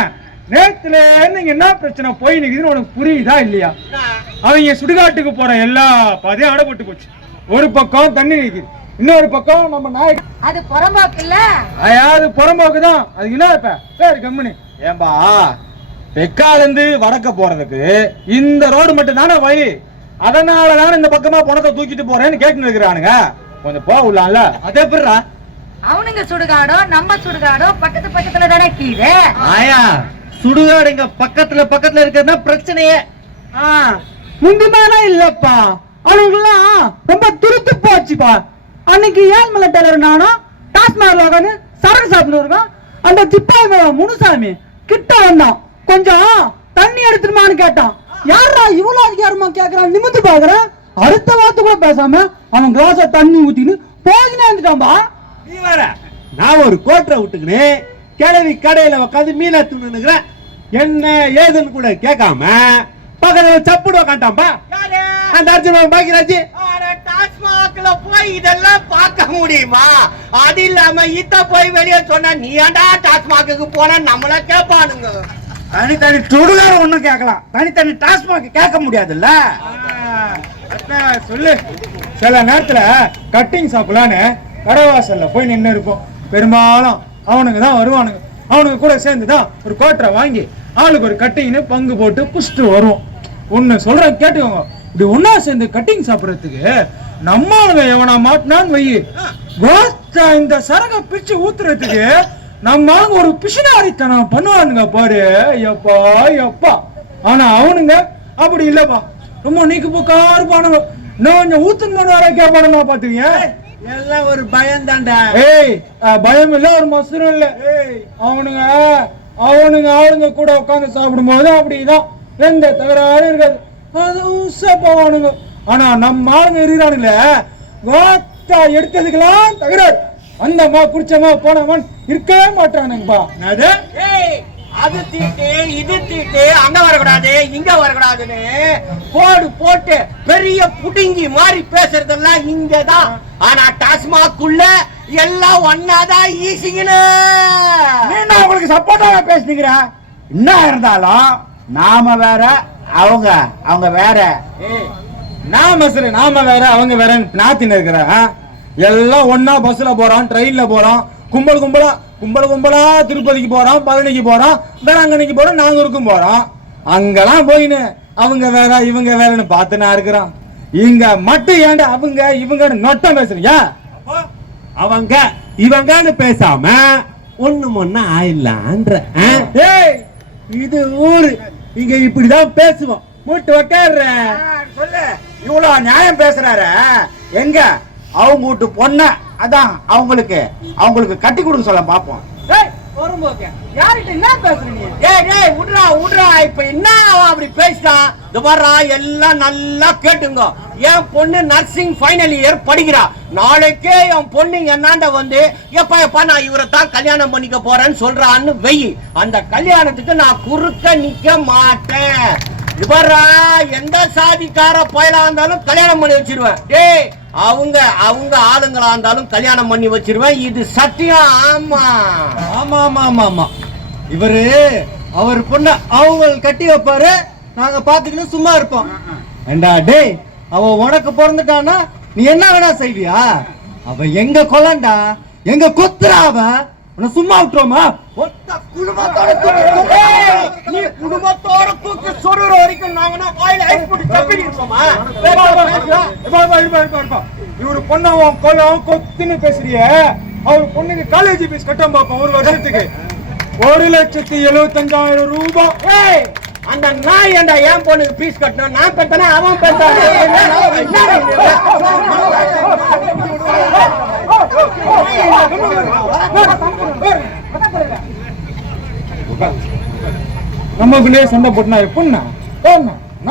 நேத்துல நீங்க என்ன பிரச்சனை போய் நிக்குதுன்னு உனக்கு புரியுதா இல்லையா? அவங்க சுடுகாட்டுக்கு போற எல்லா பாதையும் அடைபட்டு போச்சு. ஒரு பக்கம் தண்ணி நிக்குது, இன்னொரு பக்கம் நம்ம நாய். அது புறம்போக்கு இல்ல, அது புறம்போக்குதான். அதுக்கு என்ன இப்ப சரி கம்பெனி ஏன்பா தெற்கால இருந்து வடக்க போறதுக்கு இந்த ரோடு மட்டும் தானே வழி. அதனாலதான் இந்த பக்கமா பணத்தை தூக்கிட்டு போறேன்னு கேட்டு இருக்கிறானுங்க. கொஞ்சம் போக விடலாம்ல. அதே எப்படிரா? அவனுங்க சுடுகாடோ நம்ம சுடுகாடோ பக்கத்து பக்கத்துல தானே கீழே. ஆயா சுடுகாடு இங்க பக்கத்துல பக்கத்துல இருக்கிறதா பிரச்சனையே. முந்துமானா இல்லப்பா, அவனுங்கெல்லாம் ரொம்ப துருத்து போச்சுப்பா. அன்னைக்கு ஏழ்மலை டெய்லர் நானும் டாஸ்மார்ல உட்காந்து சரக்கு சாப்பிட்டு இருக்கோம். அந்த திப்பாய் முனுசாமி கிட்ட வந்தான், கொஞ்சம் தண்ணி எடுத்துருமான்னு கேட்டான். யாரா இவ்வளவு அதிகாரமா கேக்குறான் நிமிந்து பாக்குறேன். அடுத்த வார்த்தை கூட பேசாம அவன் கிளாஸ தண்ணி ஊத்தின்னு போயினே இருந்துட்டான்பா. நீ வேற நான் ஒரு கோட்டரை விட்டுக்கினு கிழவி கடையில உட்காந்து மீனா துணுகிறேன். என்ன ஏதுன்னு கூட கேட்காம பக்கத்துல சப்புடு உக்காண்டாம்பா. அந்த அர்ஜுன் பாக்கியராஜ் டாஸ்மாக்ல போய் இதெல்லாம் பார்க்க முடியுமா? அது இல்லாம இத்த போய் வெளியே சொன்னா நீ ஏன்டா டாஸ்மாக்கு போன நம்மள கேட்பானுங்க. தனித்தனி சுடுகாடு ஒண்ணும் கேட்கலாம், தனித்தனி டாஸ்மாக் கேட்க முடியாதுல்ல. சொல்லு. சில நேரத்துல கட்டிங் சாப்பிடலான்னு கடவாசல்ல போய் நின்று இருப்போம். பெரும்பாலும் அவனுக்கு தான் வருவானுங்க. அவனுக்கு கூட சேர்ந்துதான் ஒரு கோட்டரை வாங்கி ஆளுக்கு ஒரு கட்டிங்னு பங்கு போட்டு குஷ்டு வருவோம். ஒண்ணு சொல்றேன் கேட்டுக்கோங்க, இப்படி ஒன்னா சேர்ந்து கட்டிங் சாப்பிடறதுக்கு நம்ம ஆளுங்க எவனா மாட்டினான்னு வை, இந்த சரக பிச்சு ஊத்துறதுக்கு நம்ம ஆளுங்க ஒரு பிசினாரித்தனம் பண்ணுவானுங்க பாரு. எப்பா எப்பா. ஆனா அவனுங்க அப்படி இல்லப்பா, ரொம்ப நீக்கு போக்கா இருப்பானுங்க. நான் கொஞ்சம் ஊத்துன்னு பண்ணுவாரா கேட்பானுங்க பாத்துவீங்க. எல்லாம் ஒரு பயம் தாண்டா. ஏய் பயம் இல்ல, ஒரு மசுரம் இல்ல. அவனுங்க அவனுங்க கூட உட்காந்து சாப்பிடும் போது அப்படிதான் எந்த தகராறு இருக்காது. அதுவும் ஆனா நம்ம ஆளுங்க இருக்கிறானுங்களே எடுத்ததுக்கெல்லாம் தகராறு. வந்தமா குடிச்சமா போனவன் இருக்கவே மாட்டானுங்கப்பா. அது தீட்டு இது தீட்டு, அங்க வரக்கூடாது இங்க வரக்கூடாதுன்னு போடு போட்டு பெரிய புடுங்கி மாதிரி பேசுறதெல்லாம் இங்கதான். ஆனா டாஸ்மாக்குள்ள எல்லாம் ஒன்னாதான் ஈசிங்கன்னு உங்களுக்கு சப்போர்ட்டாக பேசுனீங்க. என்ன இருந்தாலும் நாம வேற அவங்க வேற. நாம வேற அவங்க வேற நாத்தின்னு இருக்கிற எல்லாம் ஒன்னா பஸ்ல போறோம், ட்ரெயின்ல போறோம், கும்பல் கும்பலா திருப்பதிக்கு போறோம், பழனிக்கு போறோம், வேளாங்கண்ணிக்கு போறோம், நாகூருக்கும் போறோம். அங்கெல்லாம் போயின்னு அவங்க வேற இவங்க வேறன்னு பார்த்துனா இருக்கிறோம். இங்க மட்டும் ஏன்டா அவங்க இவங்கன்னு நொட்டம் பேசுறீங்க? அவங்க இவங்கன்னு பேசாம ஒண்ணு ஆயிடலான்ற. இது ஊரு, இங்க இப்படிதான் பேசுவோம். மூட்டு உக்காடுற சொல்லு. இவ்வளவு நியாயம் பேசுறாரு. எங்க அவங்க வீட்டு பொண்ண அதான் அவங்களுக்கு கட்டி கொடுக்க சொல்ல பாப்போம். இப்ப என்ன அப்படி பேசிட்டான்? எல்லாம் நல்லா கேட்டுங்க. என் பொண்ணு நர்சிங் ஃபைனல் இயர் படிக்கிறா. நாளைக்கே என் பொண்ணு என்னாண்ட வந்து எப்பா நான் இவரை தான் கல்யாணம் பண்ணிக்க போறேன்னு சொல்றான்னு வெயி. அந்த கல்யாணத்துக்கு நான் குறுக்க நிக்க மாட்டேன். இவரா எந்த சாதிக்கார பயலா இருந்தாலும் கல்யாணம் பண்ணி வச்சிருவேன். டேய் அவங்க ஆளுங்களா இருந்தாலும் கல்யாணம் பண்ணி வச்சிருவேன். இது சத்தியம். ஆமா ஆமா ஆமா ஆமா ஆமா. இவரு அவர் பொண்ண அவங்க கட்டி வைப்பாரு, நாங்க பாத்துக்கிட்டு சும்மா இருப்போம். ஏண்டா டேய், அவ உனக்கு பிறந்துட்டானா நீ என்ன வேணா செய்வியா? அவ எங்க கொல்லண்டா, எங்க கொத்துறாவ சும்மா விட்டுருவோமா? குடும்பத்தோட தூக்கி சொல்ற வரைக்கும் நாங்க வாயில ஐஸ் போட்டு தப்பிட்டு இருக்கோமா? இவரு பொண்ணு கொல்லம் கொத்துன்னு பேசுறிய. அவர் பொண்ணுக்கு காலேஜ் ஃபீஸ் கட்டம் பார்ப்போம் ஒரு வருஷத்துக்கு 1,75,000 ரூபாய். அந்த நாய் ஏண்டா என் பொண்ணுக்கு ஃபீஸ் கட்டணும்? நான் பெத்தானே அவன் பெத்தானே? நமக்குள்ளே சண்டை போட்டுனா எப்படின்னா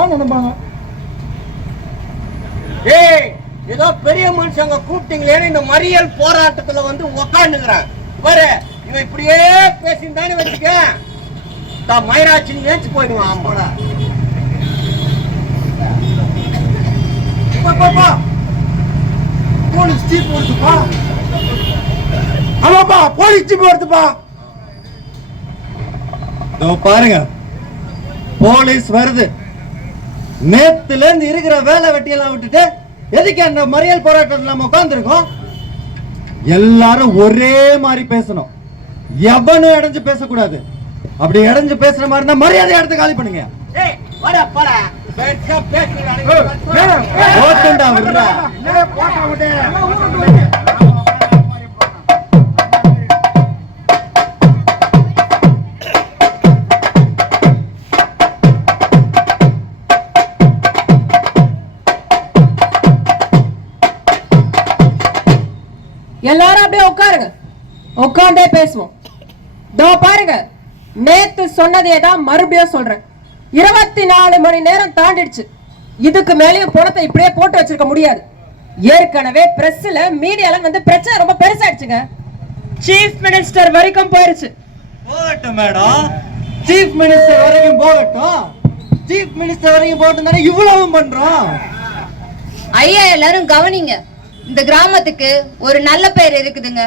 நான் நினைப்பாங்க. ஏய், ஏதோ பெரிய மனுஷங்க கூப்பிட்டீங்களேன்னு இந்த மறியல் போராட்டத்துல வந்து உக்காந்துக்கிறான் பாரு. இவன் இப்படியே பேசியிருந்தானே வச்சுக்க, தான் மயிராட்சின்னு நினைச்சு போயிடுவான். ஆமாடா போலீஸ் ஜீப் வருதுப்பா. ஆமாப்பா, போலீஸ் ஜீப் வருதுப்பா. பாருங்க, போலீஸ் வருது. நேத்துல இருந்து இருக்கிற வேலை வெட்டியெல்லாம் விட்டுட்டு எதுக்கு அந்த மறியல் போராட்டத்தில் நம்ம உட்கார்ந்துருக்கோம்? எல்லாரும் ஒரே மாதிரி பேசணும், எவனும் இடைஞ்சு பேசக்கூடாது. அப்படி இடைஞ்சு பேசுற மாதிரி இருந்தா மரியாதை எடுத்து காலி பண்ணுங்க. எல்லாரும் அப்படியே உட்காருங்க, உட்கார்ந்தே பேசுவோம். இதோ பாருங்க, நேத்து சொன்னதே தான் மறுபடியும் சொல்றேன். 24 மணி நேரம் தாண்டிடுச்சு. இதுக்கு மேலேயும் பணத்தை இப்படியே போட்டு வச்சிருக்க முடியாது. ஏற்கனவே பிரஸ்ல மீடியால வந்து பிரச்சனை ரொம்ப பெருசாயிடுச்சுங்க. சீஃப் மினிஸ்டர் வரைக்கும் போயிருச்சு. போகட்டும் மேடம், சீஃப் மினிஸ்டர் வரைக்கும் போகட்டும். சீஃப் மினிஸ்டர் வரைக்கும் போகட்டும் தானே இவ்வளவு பண்றோம். ஐயா எல்லாரும் கவனிங்க, இந்த கிராமத்துக்கு ஒரு நல்ல பெயர் இருக்குதுங்க.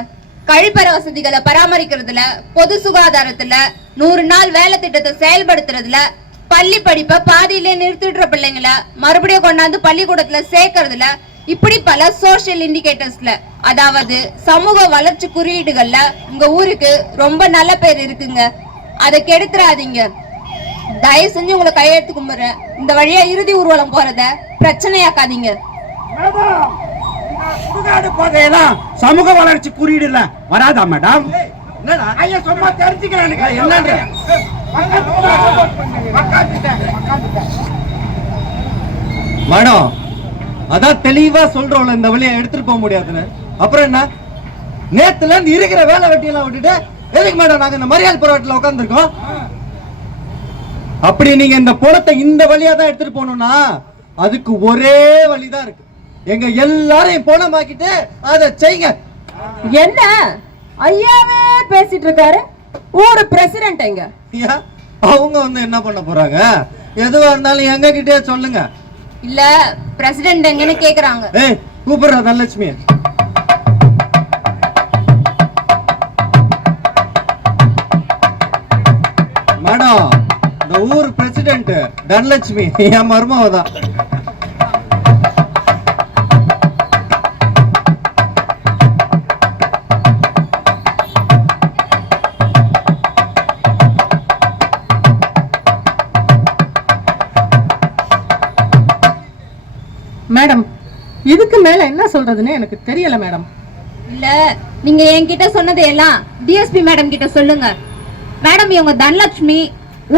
கழிப்பற வசதிகளை பராமரிக்கிறதுல, பொது சுகாதாரத்துல, 100 நாள் வேலை திட்டத்தை செயல்படுத்துறதுல, பள்ளி படிப்பை பாதியிலே நிறுத்திடுற பிள்ளைங்களை மறுபடியும் கொண்டாந்து பள்ளிக்கூடத்துல சேர்க்கறதுல, இப்படி பல சோசியல் இண்டிகேட்டர்ஸ்ல, அதாவது சமூக வளர்ச்சி குறியீடுகள்ல உங்க ஊருக்கு ரொம்ப நல்ல பேர் இருக்குங்க. அதை கெடுத்துறாதீங்க. தயவு செஞ்சு உங்களை கையெழுத்து கும்பிடுறேன், இந்த வழியா இறுதி ஊர்வலம் போறத பிரச்சனையாக்காதீங்க. பாதையெல்லாம் சமூக வளர்ச்சி குறியீடு இல்ல வராதா மேடம்? ஐயா சும்மா தெரிஞ்சுக்கிறேன். மேடம், அதான் தெளிவா சொல்றோம்ல, இந்த வழியை எடுத்துட்டு போக முடியாதுன்னு. அப்புறம் என்ன, நேத்துல இருந்து இருக்கிற வேலை வெட்டியெல்லாம் விட்டுட்டு எதுக்கு மேடம் நாங்க இந்த மரியாதை போராட்டத்தில் உட்கார்ந்துருக்கோம்? அப்படி நீங்க இந்த பணத்தை இந்த வழியா தான் எடுத்துட்டு போகணும்னா அதுக்கு ஒரே வழிதான் இருக்கு. எங்க எல்லாரையும் பணமாக்கிட்டு அதை செய்யுங்க. என்ன ஐயாவே பேசிட்டு இருக்காரு? ஊரு பிரசிடென்ட் எங்க? அவங்க வந்து என்ன பண்ண போறாங்க? எதுவா இருந்தாலும் எங்க கிட்டே சொல்லுங்க. இல்ல பிரசிடென்ட் எங்கன்னு கேக்குறாங்க. ஏய், கூப்பிடுறா தனலட்சுமி. மேடம், இந்த ஊர் பிரசிடென்ட் தனலட்சுமி என் மருமவதான். மேடம், இதுக்கு மேல என்ன சொல்றதுன்னு எனக்கு தெரியல மேடம். இல்ல நீங்க என்கிட்ட சொன்னது எல்லாம் டிஎஸ்பி மேடம் கிட்ட சொல்லுங்க. மேடம், இவங்க தனலட்சுமி,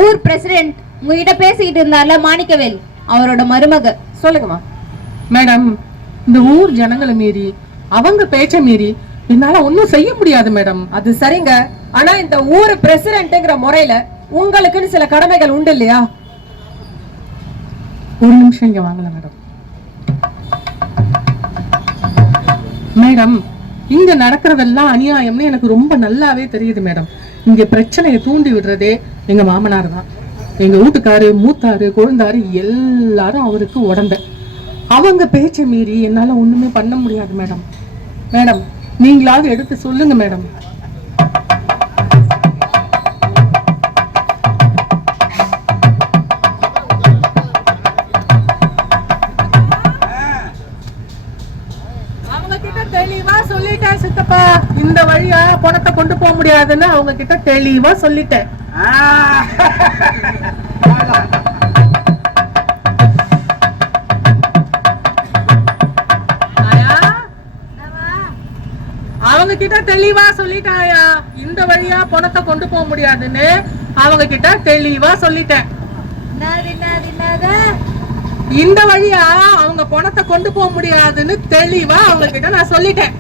ஊர் பிரசிடென்ட். உங்ககிட்ட பேசிக்கிட்டு இருந்தார்ல மாணிக்கவேல், அவரோட மருமக. சொல்லுங்கம்மா. மேடம், இந்த ஊர் ஜனங்களை மீறி, அவங்க பேச்ச மீறி என்னால ஒன்னும் செய்ய முடியாது மேடம். அது சரிங்க, ஆனா இந்த ஊர் பிரசிடென்ட்ங்கிற முறையில உங்களுக்குன்னு சில கடமைகள் உண்டு இல்லையா? ஒரு நிமிஷம் இங்க வாங்கல மேடம். மேடம், இங்க நடக்கிறதெல்லாம் அநியாயம்னு எனக்கு ரொம்ப நல்லாவே தெரியுது மேடம். இங்க பிரச்சனையை தூண்டி விடுறதே எங்க மாமனார் தான். எங்க வீட்டுக்காரு, மூத்தாரு, கொழுந்தாரு எல்லாரும் அவருக்கு உடந்த. அவங்க பேச்சை மீறி என்னால ஒண்ணுமே பண்ண முடியாது மேடம். மேடம், நீங்களாவது எடுத்து சொல்லுங்க மேடம். தெளிவா சொல்லிட்டேன் சித்தப்பா, இந்த வழியா பணத்தை கொண்டு போக முடியாதுன்னு அவங்க கிட்ட தெளிவா சொல்லிட்டேன். அவங்க கிட்ட தெளிவா சொல்லிட்டாயா, இந்த வழியா பணத்தை கொண்டு போக முடியாதுன்னு அவங்க கிட்ட தெளிவா சொல்லிட்டேன். இந்த வழியா அவங்க பணத்தை கொண்டு போக முடியாதுன்னு தெளிவா அவங்க கிட்ட நான் சொல்லிட்டேன்.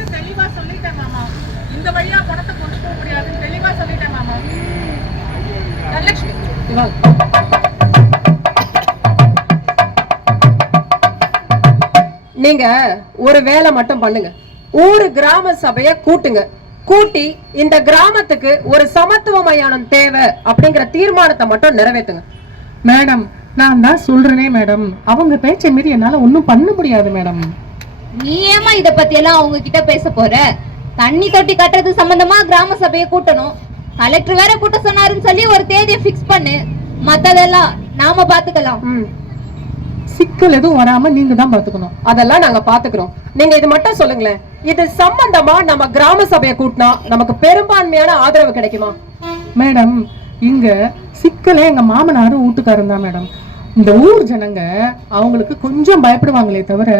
வந்து தெளிவா சொல்லிட்டேன் மாமா. இந்த வழியா பணத்தை கொண்டு போக முடியாதுன்னு தெளிவா சொல்லிட்டேன் மாமா. தனலட்சுமி நீங்க ஒரு வேலை மட்டும் பண்ணுங்க. ஊரு கிராம சபைய கூட்டுங்க. கூட்டி இந்த கிராமத்துக்கு ஒரு சமத்துவ மயானம் தேவை அப்படிங்கிற தீர்மானத்தை மட்டும் நிறைவேற்றுங்க. மேடம், நான் தான் சொல்றேனே மேடம், அவங்க பேச்சை மீறி என்னால ஒண்ணும் பண்ண முடியாது மேடம். நீ ஏமா இத பத்தி எல்லாம் அவங்க கிட்ட பேச போற? தண்ணி தொட்டி கட்டுறது சம்பந்தமா கிராம சபையை கூட்டணும். கலெக்டர் வேற கூட்ட சொன்னாருன்னு சொல்லி ஒரு தேதியை பிக்ஸ் பண்ணு. மத்ததெல்லாம் நாம பாத்துக்கலாம். சிக்கல் எதுவும் வராம நீங்க தான் பாத்துக்கணும். அதெல்லாம் நாங்க பாத்துக்கிறோம். நீங்க இது மட்டும் சொல்லுங்களேன், இது சம்பந்தமா நம்ம கிராம சபையை கூட்டினா நமக்கு பெரும்பான்மையான ஆதரவு கிடைக்குமா? மேடம், இங்க சிக்கலே எங்க மாமனாரும் வீட்டுக்காரரும் தான் மேடம். இந்த ஊர் ஜனங்க அவங்களுக்கு கொஞ்சம் பயப்படுவாங்களே தவிர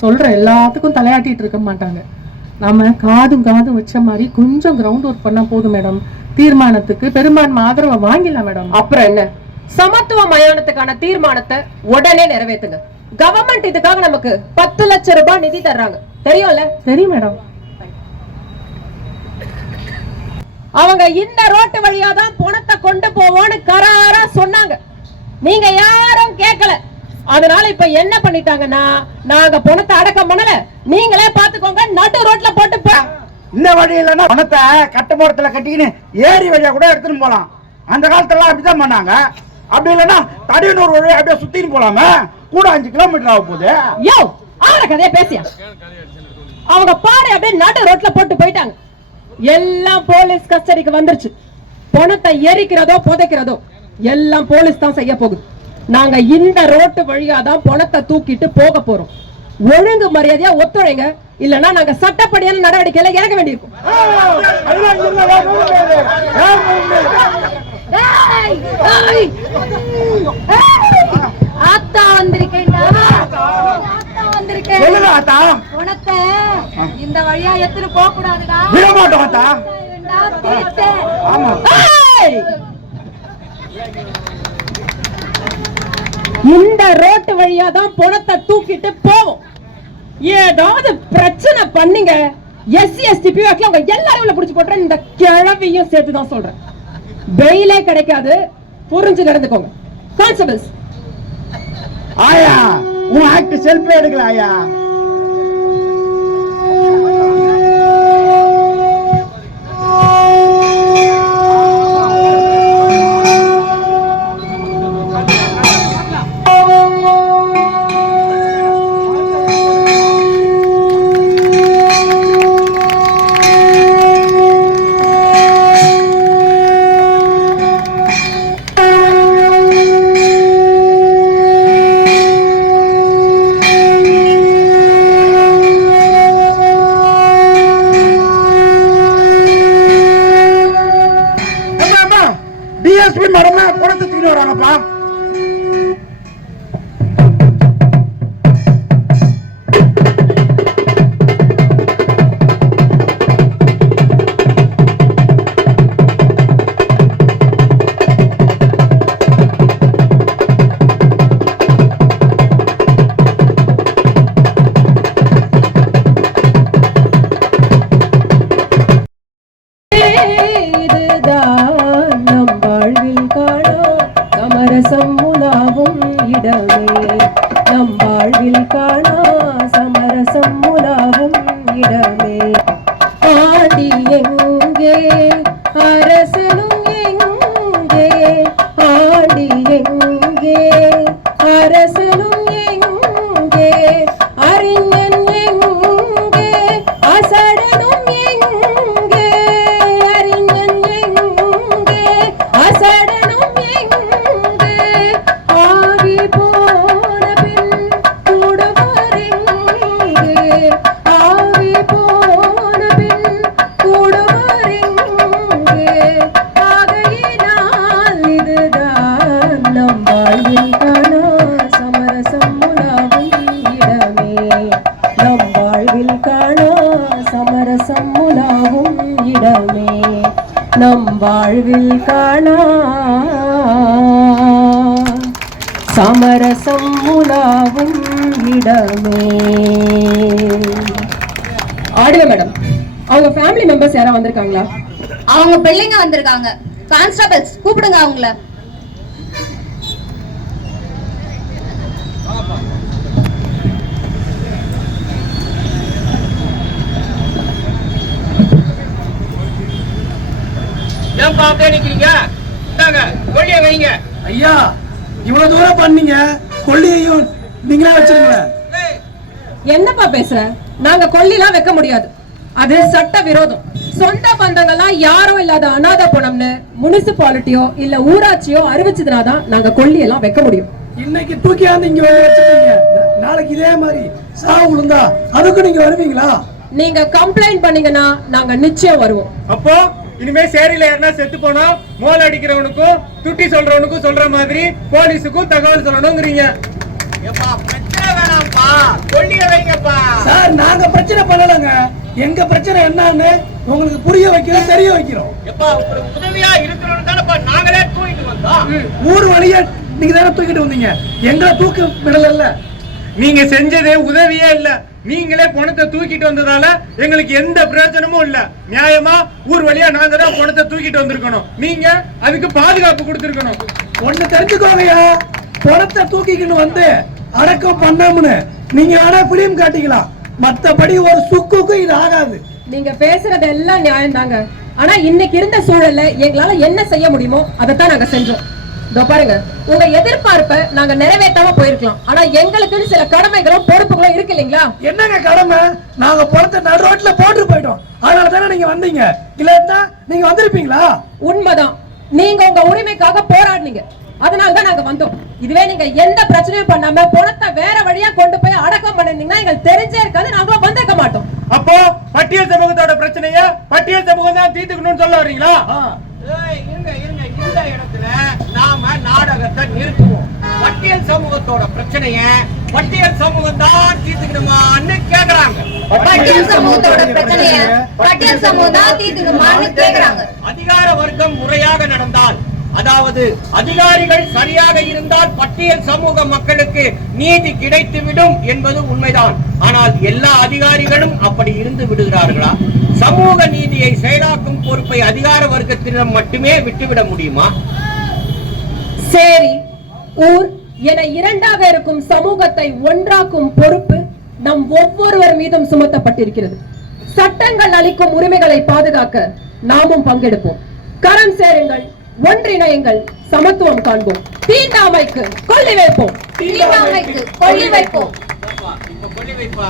சொல்ற எல்லாத்துக்கும் தலையாட்டிட்டு இருக்க மாட்டாங்க. நாம காதும் வச்ச மாதிரி கொஞ்சம் கிரவுண்ட் ஒர்க் பண்ணா போதும் மேடம். தீர்மானத்துக்கு பெரும்பான்மை ஆதரவை வாங்கிடலாம் மேடம். அப்புறம் என்ன, சமத்துவ மயானத்துக்கான தீர்மானத்தை உடனே நிறைவேற்றுங்க. கவர்மெண்ட் இதுக்காக நமக்கு 10 லட்சம் ரூபாய் நிதி தர்றாங்க, தெரியும்ல? சரி மேடம். அவங்க இந்த ரோட்டு வழியா தான் பணத்தை கொண்டு போவோம்னு கராரா சொன்னாங்க. நீங்க யாரும் கேட்கல. அதனால இப்ப என்ன பண்ணிட்டாங்கன்னா, நாங்க பணத்தை அடக்கம் பண்ணல, நீங்களே பாத்துக்கோங்க, நடு ரோட்ல போட்டு போ. இந்த வழி இல்லைன்னா பணத்தை கட்டுமரத்துல கட்டிக்கின்னு ஏரி வழியா கூட எடுத்துன்னு போலாம். அந்த காலத்துல அப்படிதான் பண்ணாங்க. அப்படி இல்லைன்னா தடியனூர் வழியா அப்படியே சுத்தின்னு போலாமே, கூட 5 கிலோமீட்டர் ஆக போகுது. யோ, ஆற கதையா பேசியா? அவங்க பாரு அப்படியே நடு ரோட்ல போட்டு போயிட்டாங்க. எல்லாம் போலீஸ் கஸ்டடிக்கு வந்துருச்சு. பணத்தை எரிக்கிறதோ புதைக்கிறதோ எல்லாம் போலீஸ் தான் செய்ய போகுது. நாங்க இந்த ரோட்டு வழியா தான் பணத்தை தூக்கிட்டு போக போறோம். ஒழுங்கு மரியாதையா ஒத்துழைங்க, இல்லன்னா நாங்க சட்டப்படியான நடவடிக்கையில இறங்க வேண்டியிருக்கும். ஆத்தா வந்திருக்கேன்டா, ஆத்தா வந்திருக்கேன். உனக்கு இந்த வழியா எடுத்துட்டு போக கூடாதுடா. விட மாட்டோம் ஆத்தா. ஆமா, இந்த ரோட்டு வழியா தான் பணத்தை தூக்கிட்டு போவோம். ஏதாவது பிரச்சனை பண்ணீங்க, எஸ்சி எஸ்டி பிவாக்ல அவங்க எல்லாரும் உள்ள புடிச்சு போட்டுறேன். இந்த கிழவியும் சேர்த்து தான் சொல்றேன். பெயிலே கிடைக்காது, புரிஞ்சு நடந்துக்கோங்க. கான்ஸ்டபிள்ஸ், ஆயா உன் ஆக்ட் செல்ஃபே எடுக்கல ஆயா. டிஎஸ்பி மேடமா குடத்தை தூக்கிட்டு வராங்கப்பா. நம் வாழ்வில் காணா சமரசம் உலாவும் இடமே. ஆடுங்க மேடம். அவங்க ஃபேமிலி மெம்பர்ஸ் யாரா வந்திருக்காங்களா? அவங்க பிள்ளைங்க வந்திருக்காங்க. கான்ஸ்டபிள்ஸ் கூப்பிடுங்க அவங்கள. ஏன்பா அப்படியே நிக்கிறீங்க? இந்தாங்க கொள்ளிய வைங்க. ஐயா இவ்வளவு தூரம் பண்ணீங்க, கொள்ளியையும் நீங்களே வச்சிருங்க. என்னப்பா பேசுற? நாங்க கொல்லிலாம் வைக்க முடியாது, அது சட்ட விரோதம். சொந்த பந்தங்கள்லாம் யாரும் இல்லாத அனாதை பணம்னு முனிசிபாலிட்டியோ இல்ல ஊராட்சியோ அறிவிச்சதுனாதான் நாங்க கொல்லி எல்லாம் வைக்க முடியும். இன்னைக்கு தூக்கியாந்து இங்க வந்து வச்சிருக்கீங்க, நாளைக்கு இதே மாதிரி சாவு விழுந்தா அதுக்கு நீங்க வருவீங்களா? நீங்க கம்ப்ளைண்ட் பண்ணீங்கன்னா நாங்க நிச்சயம் வருவோம். அப்போ இனிமே சேரியில யாருன்னா செத்து போனா மோல் அடிக்கிறவனுக்கும் துட்டி சொல்றவனுக்கும் சொல்ற மாதிரி போலீஸுக்கும் தகவல் சொல்லணுங்கிறீங்க. ஏப்பா பிரச்சனை வேணாம்ப்பா, கொள்ளிய வைங்கப்பா. சார் நாங்க பிரச்சனை பண்ணலங்க, எங்க பிரச்சனை என்னன்னு உங்களுக்கு புரிய வைக்கிறோம், தெரிய வைக்கிறோம். ஏப்பா உங்களுக்கு உதவியா இருக்கணும்னு தானப்பா நாங்களே தூக்கிட்டு வந்தோம். ஊர் வழியா நீங்க தானே தூக்கிட்டு வந்தீங்க, எங்களை தூக்க விடல. நீங்க செஞ்சதே உதவியே இல்ல, நீங்களே பணத்தை தூக்கிட்டு வந்ததால எங்களுக்கு எந்த பிரயோஜனமும் இல்ல. நியாயமா ஊர் வழியா நாங்க தான் பணத்தை தூக்கிட்டு வந்திருக்கணும், நீங்க அதுக்கு பாதுகாப்பு கொடுத்திருக்கணும். ஒண்ணு தெரிஞ்சுக்கோங்கய்யா, பணத்தை தூக்கிக்கிட்டு வந்து அடக்கம் பண்ணாமனு நீங்க ஆனா பிலிம் காட்டிக்கலாம், மத்தபடி ஒரு சுக்குக்கு இது ஆகாது. நீங்க பேசுறது எல்லாம் நியாயம் தாங்க. ஆனா இன்னைக்கு இருந்த சூழல்ல எங்களால என்ன செய்ய முடியுமோ அதைத்தான் நாங்க செஞ்சோம். இதோ பாருங்க, உங்க எதிர்பார்ப்பை நாங்க நிறைவேற்றாம போயிருக்கலாம், ஆனா எங்களுக்குன்னு சில கடமைகளும் பொறுப்புகளும் இருக்கு இல்லைங்களா? என்னங்க கடமை? நாங்க பணத்தை நடு ரோட்ல போட்டு போயிட்டோம், அதனால தானே நீங்க வந்தீங்க, இல்லன்னா நீங்க வந்திருப்பீங்களா? உண்மைதான், நீங்க உங்க உரிமைக்காக போராடினீங்க, அதனால தான் நாங்க வந்தோம். இதுவே நீங்க எந்த பிரச்சனையும் பண்ணாம பணத்தை வேற வழியா கொண்டு போய் அடக்கம் பண்ணிருந்தீங்கன்னா எங்களுக்கு தெரிஞ்சே இருக்காது, நாங்களும் வந்திருக்க மாட்டோம். அப்போ பட்டியல் சமூகத்தோட பிரச்சனைய பட்டியல் சமூகம் தான் தீர்த்துக்கணும்னு சொல்ல வரீங்களா? இருங்க இருங்க, இந்த இடத்துல நாம நாடகத்தை நிறுத்துவோம். பட்டியல் சமூகத்தோட பிரச்சனைய பட்டியல் சமூகம் தான் தீர்த்துக்கணுமான்னு கேக்குறாங்க. பட்டியல் சமூகத்தோட பிரச்சனைய பட்டியல் சமூகம் தான் தீர்த்துக்கணுமான்னு கேக்குறாங்க. அதிகார வர்க்கம் முறையாக நடந்தால், அதாவது அதிகாரிகள் சரியாக இருந்தால் பட்டியல் சமூக மக்களுக்கு நீதி கிடைத்துவிடும் என்பது உண்மைதான். ஆனால் எல்லா அதிகாரிகளும் அப்படி இருந்து விடுகிறார்களா? சமூக நீதியை செயலாக்கும் பொறுப்பை அதிகார வர்க்கத்திடம் மட்டுமே விட்டுவிட முடியுமா? சரி, ஊர் என இரண்டாக இருக்கும் சமூகத்தை ஒன்றாக்கும் பொறுப்பு நம் ஒவ்வொருவர் மீதும் சுமத்தப்பட்டிருக்கிறது. சட்டங்கள் அளிக்கும் உரிமைகளை பாதுகாக்க நாமும் பங்கெடுப்போம். கரம் சேருங்கள், ஒன்றிணையுங்கள், சமத்துவம் காண்போம். தீண்டாமைக்கு கொல்லி வைப்போம். தீண்டாமைக்கு கொல்லி வைப்போம். கொல்லி வைப்பா.